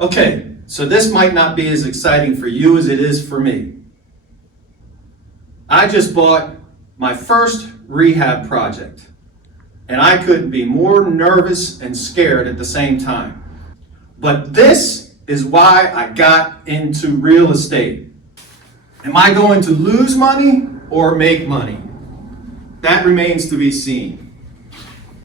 Okay, so this might not be as exciting for you as it is for me. I just bought my first rehab project, and I couldn't be more nervous and scared at the same time. But this is why I got into real estate. Am I going to lose money or make money? That remains to be seen.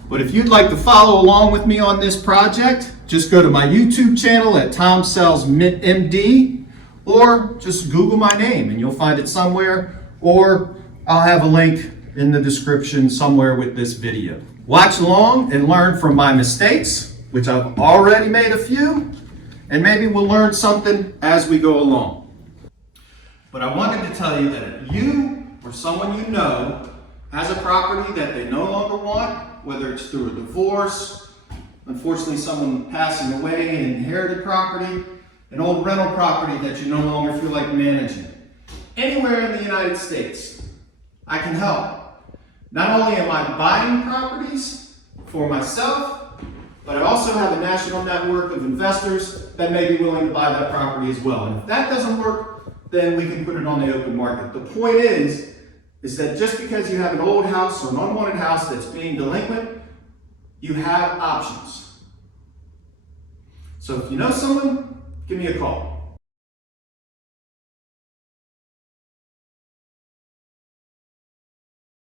But if you'd like to follow along with me on this project, just go to my YouTube channel at Tom Sells MD, or just Google my name and you'll find it somewhere, or I'll have a link in the description somewhere with this video. Watch along and learn from my mistakes, which I've already made a few, and maybe we'll learn something as we go along. But I wanted to tell you that if you or someone you know has a property that they no longer want, whether it's through a divorce, unfortunately someone passing away and inherited property, an old rental property that you no longer feel like managing, anywhere in the United States, I can help. Not only am I buying properties for myself, but I also have a national network of investors that may be willing to buy that property as well. And if that doesn't work, then we can put it on the open market. The point is that just because you have an old house or an unwanted house that's being delinquent, you have options. So if you know someone, give me a call.